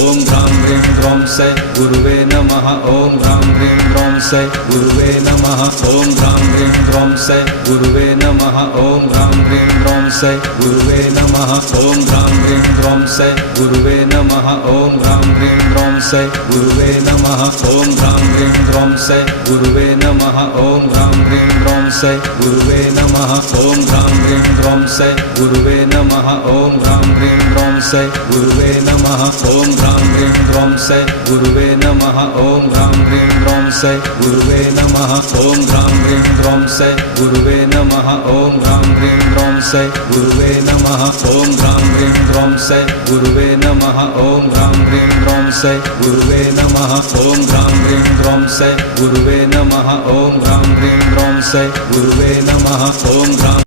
ओम ह्रां ह्रीं ह्रौं सै गुरुवे नमः ओम ह्रां ह्रीं ह्रौं सै गुरुवे नमः ओम ह्रां ह्रीं ह्रौं सै गुरुवे नमः ओम ह्रां ह्रीं ह्रौं सै गुरुवे नमः ओम ह्रां ह्रीं ह्रौं सै गुरुवे नमः ओम ह्रां ह्रीं ह्रौं सै गुरुवे नमः ओम ह्रां ह्रीं ह्रौं सै गुरुवे नमः ओम ह्रां ह्रीं ह्रौं सै गुरुवे नमः ओम ह्रां ह्रीं ह्रौं सै गुरुवे नमः ओम ह्रां ह्रीं ह्रौं सै गुरुवे नमः ओम ह्रां ह्रीं ह्रौं सै गुरुवे नमः ओम ह्रां ह्रीं ह्रौं सै गुरुवे नमः ओम ह्रां ह्रीं ह्रौं सै गुरुवे नमः ओम ह्रां ह्रीं ह्रौं सै गुरुवे नमः ओम ह्रां ह्रीं ह्रौं सै गुरुवे नमः ओम ह्रां ह्रीं ह्रौं सै गुरुवे नमः ओम ह्रां ह्रीं ह्रौं सै गुरुवे नमः ओम ह्रां ह्रीं ह्रौं सै गुरुवे नमः ओम ह्रां